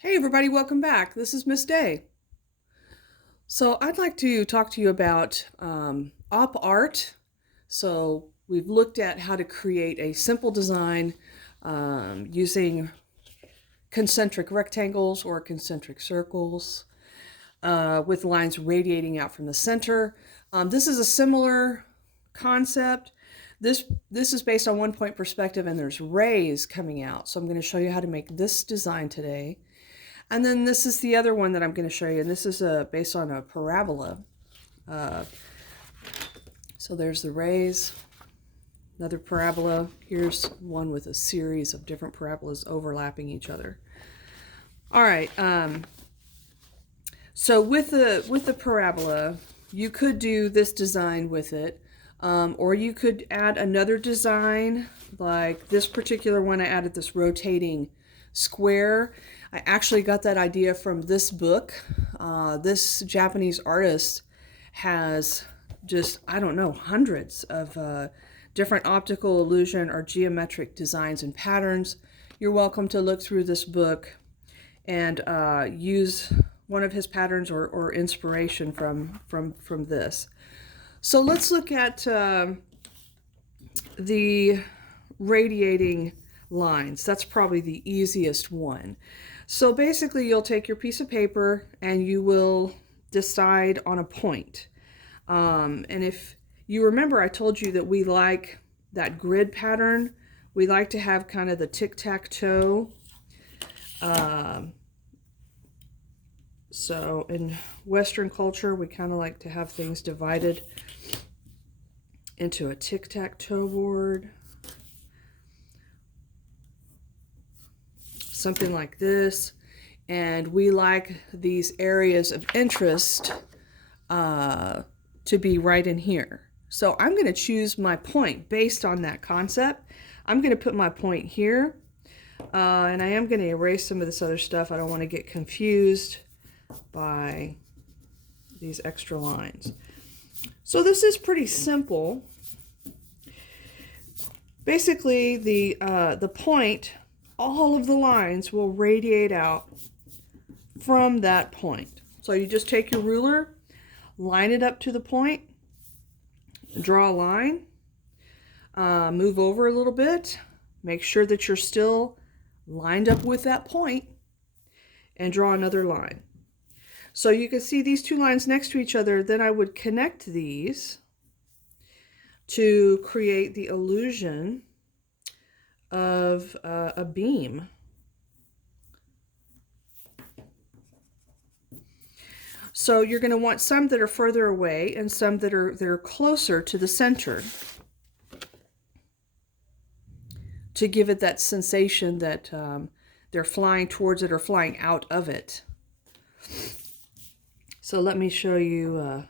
Hey everybody, welcome back. This is Miss Day. So I'd like to talk to you about op art. So we've looked at how to create a simple design using concentric rectangles or concentric circles with lines radiating out from the center. This is a similar concept. This is based on 1 point perspective and there's rays coming out. So I'm going to show you how to make this design today. And then this is the other one that I'm going to show you, and this is based on a parabola. So there's the rays, another parabola. Here's one with a series of different parabolas overlapping each other. All right. So with the parabola, you could do this design with it, or you could add another design like this particular one. I added this rotating square. I actually got that idea from this book. This Japanese artist has just, I don't know, hundreds of different optical illusion or geometric designs and patterns. You're welcome to look through this book and use one of his patterns or inspiration from this. So let's look at the radiating lines. That's probably the easiest one. So basically you'll take your piece of paper and you will decide on a point. And if you remember, I told you that we like that grid pattern. We like to have kind of the tic-tac-toe. So in Western culture, we kind of like to have things divided into a tic-tac-toe board. Something like this. And we like these areas of interest to be right in here. So I'm going to choose my point based on that concept. I'm going to put my point here. And I am going to erase some of this other stuff. I don't want to get confused by these extra lines. So this is pretty simple. Basically, the point, all of the lines will radiate out from that point. So you just take your ruler, line it up to the point, draw a line, move over a little bit, make sure that you're still lined up with that point, and draw another line. So you can see these two lines next to each other. Then I would connect these to create the illusion of a beam. So you're going to want some that are further away and some that are closer to the center to give it that sensation that they're flying towards it or flying out of it. So let me show you,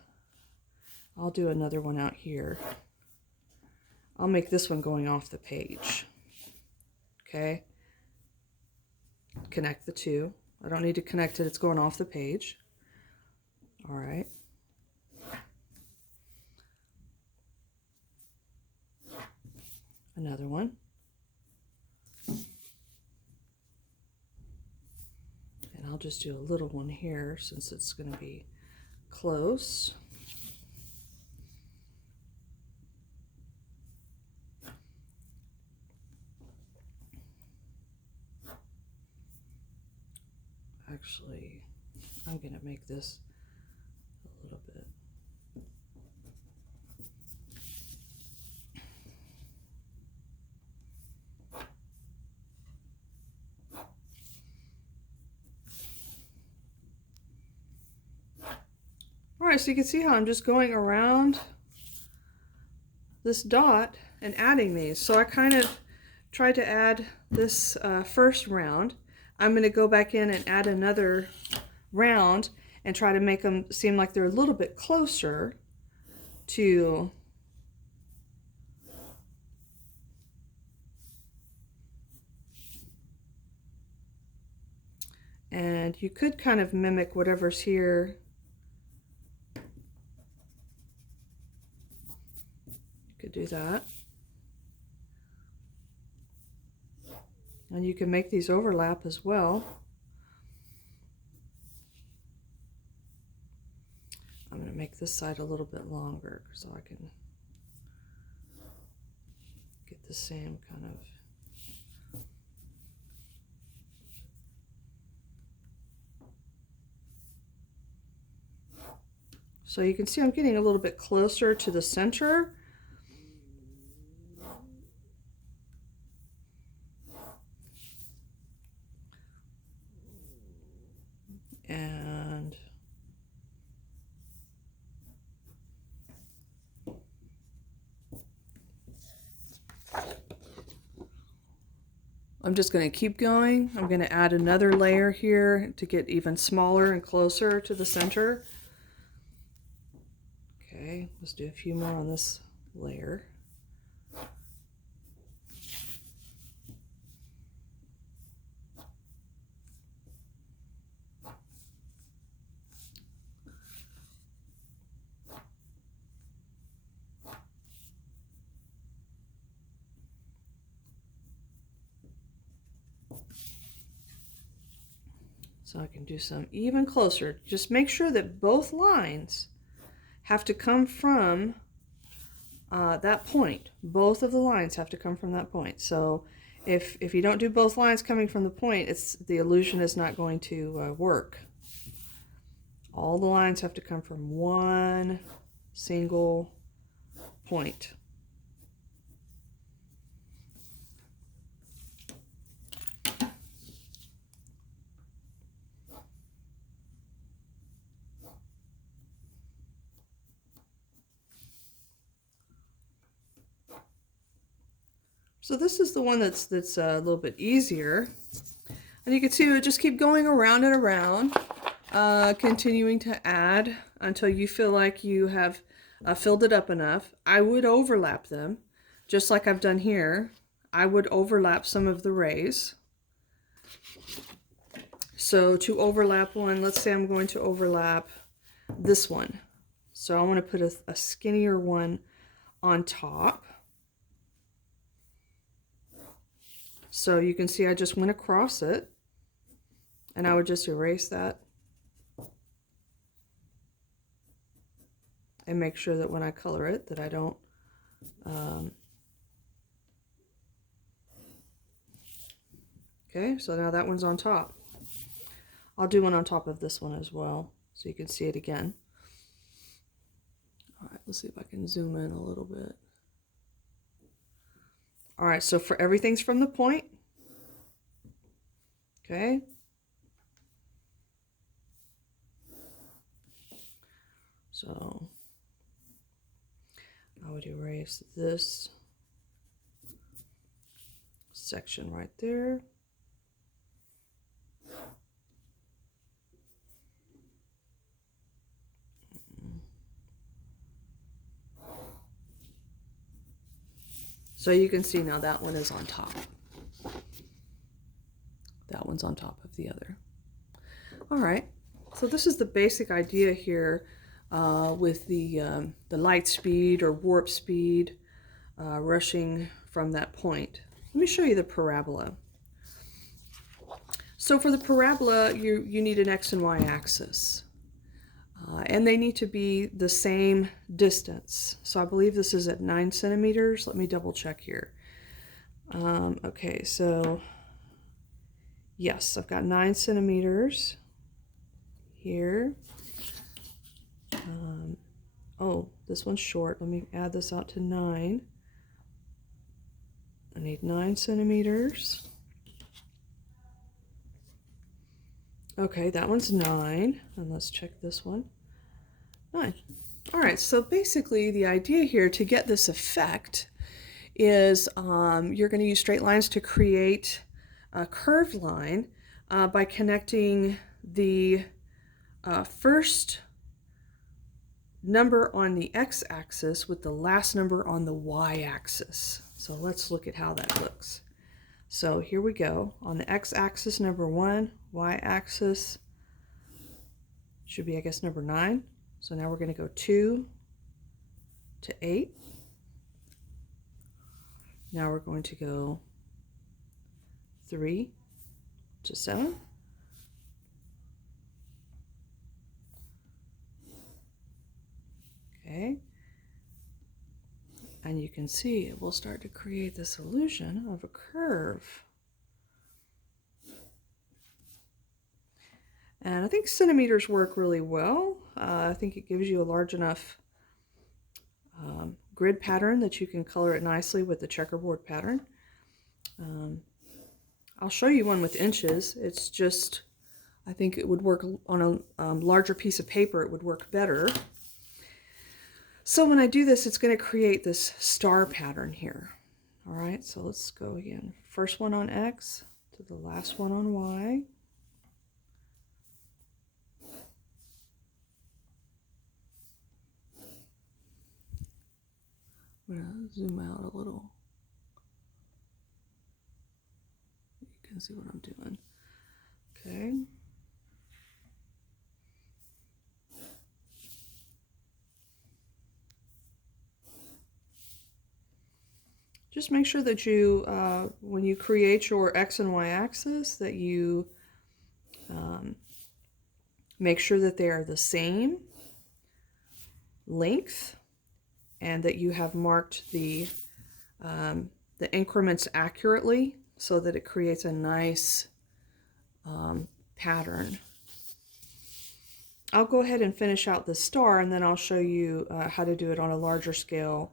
I'll do another one out here. I'll make this one going off the page. Okay. Connect the two. I don't need to connect it, it's going off the page. All right. Another one. And I'll just do a little one here since it's going to be close. Actually, I'm going to make this a little bit. All right, so you can see how I'm just going around this dot and adding these. So I kind of tried to add this first round. I'm going to go back in and add another round and try to make them seem like they're a little bit closer to and you could kind of mimic whatever's here. You could do that. And you can make these overlap as well. I'm going to make this side a little bit longer so I can get the same kind of. So you can see I'm getting a little bit closer to the center. And I'm just going to keep going. I'm going to add another layer here to get even smaller and closer to the center. Okay, let's do a few more on this layer. So I can do some even closer. Just make sure that both lines have to come from that point. Both of the lines have to come from that point. So if you don't do both lines coming from the point, the illusion is not going to work. All the lines have to come from one single point. So this is the one that's a little bit easier. And you can see we just keep going around and around, continuing to add until you feel like you have filled it up enough. I would overlap them, just like I've done here. I would overlap some of the rays. So to overlap one, let's say I'm going to overlap this one. So I want to put a skinnier one on top. So you can see I just went across it, and I would just erase that and make sure that when I color it that I don't okay, so now that one's on top. I'll do one on top of this one as well so you can see it again. All right, let's see if I can zoom in a little bit. All right, so for everything's from the point. Okay. So I would erase this section right there. So you can see now that one is on top. That one's on top of the other. All right, so this is the basic idea here with the light speed or warp speed rushing from that point. Let me show you the parabola. So for the parabola, you need an x and y axis. And they need to be the same distance. So I believe this is at 9 centimeters. Let me double check here. Okay, so yes, I've got 9 centimeters here. Oh, this one's short. Let me add this out to 9. I need 9 centimeters. Okay, that one's 9. And let's check this one. 9. All right, so basically the idea here to get this effect is you're going to use straight lines to create a curved line by connecting the first number on the x-axis with the last number on the y-axis. So let's look at how that looks. So here we go. On the x-axis, number 1, y-axis should be, I guess, number 9. So now we're going to go 2 to 8. Now we're going to go 3 to 7. Okay. And you can see it will start to create this illusion of a curve. And I think centimeters work really well. I think it gives you a large enough grid pattern that you can color it nicely with the checkerboard pattern. I'll show you one with inches. It's just, I think it would work on a larger piece of paper. It would work better. So when I do this, it's going to create this star pattern here. All right, so let's go again. First one on X to the last one on Y. I'm going to zoom out a little. You can see what I'm doing. Okay. Just make sure that you, when you create your X and Y axis, that you make sure that they are the same length and that you have marked the increments accurately so that it creates a nice pattern. I'll go ahead and finish out the star, and then I'll show you how to do it on a larger scale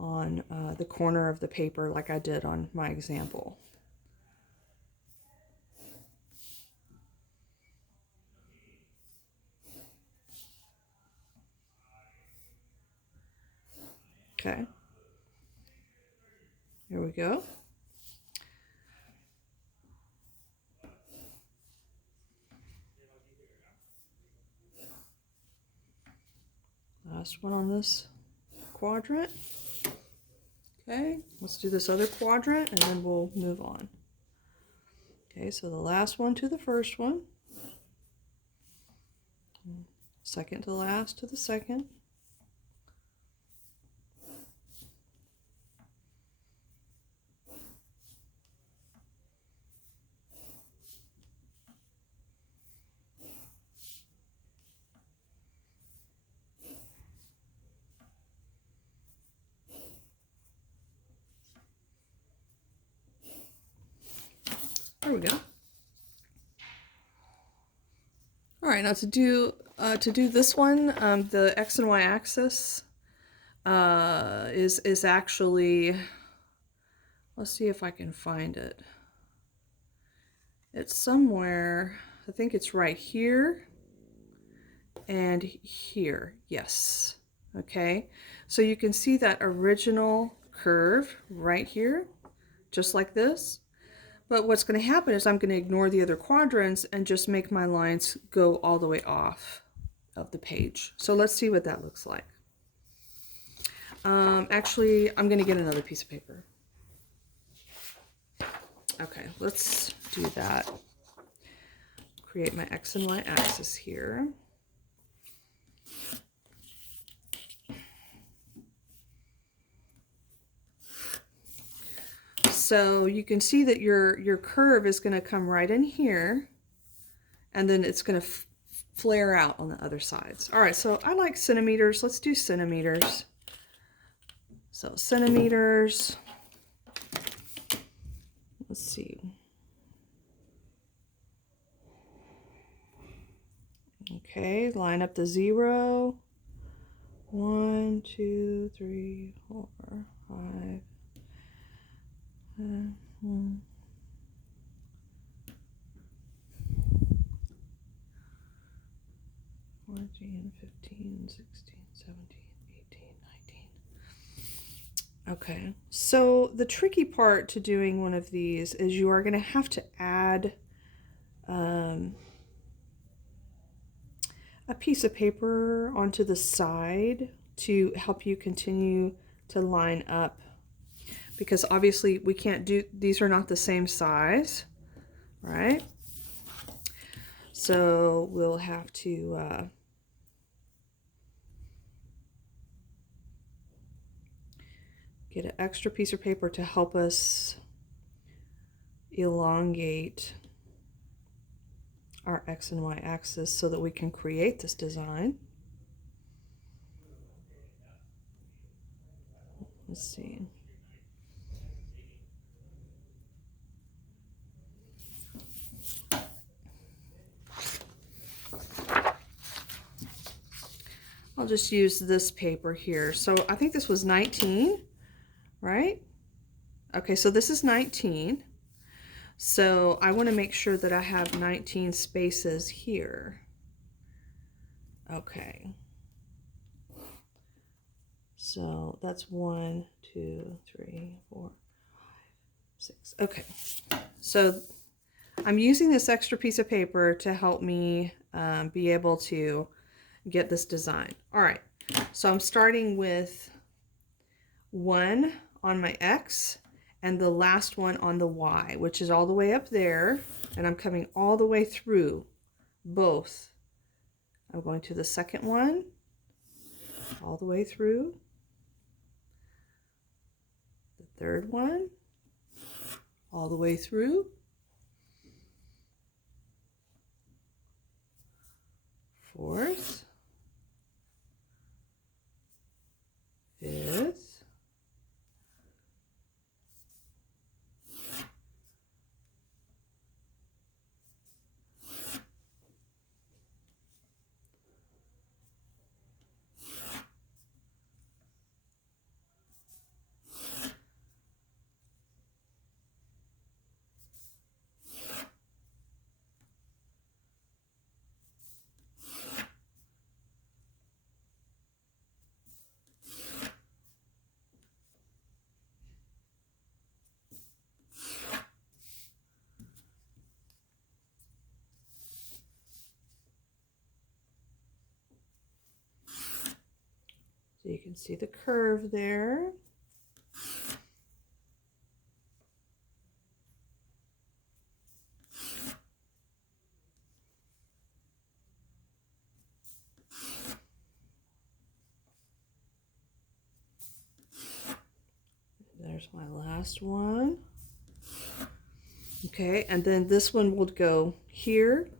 on the corner of the paper like I did on my example. Okay, here we go. Last one on this quadrant. Okay, let's do this other quadrant and then we'll move on. Okay, so the last one to the first one. Second to last to the second. There we go. All right, now to do this one, the X and Y axis is actually, let's see if I can find it. It's somewhere, I think it's right here and here, yes. Okay, so you can see that original curve right here, just like this. But what's going to happen is I'm going to ignore the other quadrants and just make my lines go all the way off of the page. So let's see what that looks like. Actually, I'm going to get another piece of paper. Okay, let's do that. Create my X and Y axis here. So you can see that your curve is going to come right in here, and then it's going to flare out on the other sides. All right, so I like centimeters. Let's do centimeters. So centimeters, let's see. Okay, line up the 0. 1, 2, 3, 4, 5. 14, 15, 16, 17, 18, 19. Okay, so the tricky part to doing one of these is you are going to have to add a piece of paper onto the side to help you continue to line up, because obviously we can't do, these are not the same size, right? So we'll have to get an extra piece of paper to help us elongate our X and Y axis so that we can create this design. Let's see. I'll just use this paper here. So I think this was 19, right? Okay, so this is 19. So I want to make sure that I have 19 spaces here. Okay. So that's 1, 2, 3, 4, 5, 6. Okay. So I'm using this extra piece of paper to help me be able to get this design. All right. So I'm starting with 1 on my X and the last one on the Y, which is all the way up there, and I'm coming all the way through both. I'm going to the second one, all the way through, the third one, all the way through, fourth, fifth, so you can see the curve there. There's my last one. Okay, and then this one will go here.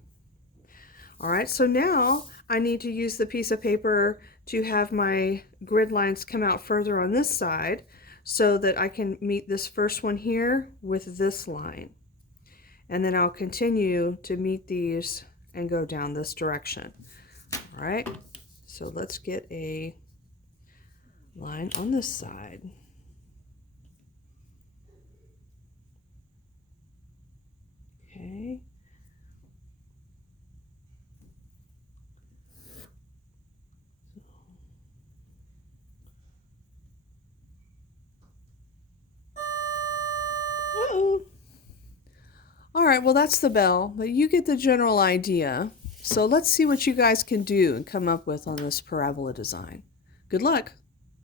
All right, so now I need to use the piece of paper to have my grid lines come out further on this side so that I can meet this first one here with this line. And then I'll continue to meet these and go down this direction. All right, so let's get a line on this side. Okay. Uh-oh. All right, well, that's the bell, but you get the general idea. So let's see what you guys can do and come up with on this parabola design. Good luck.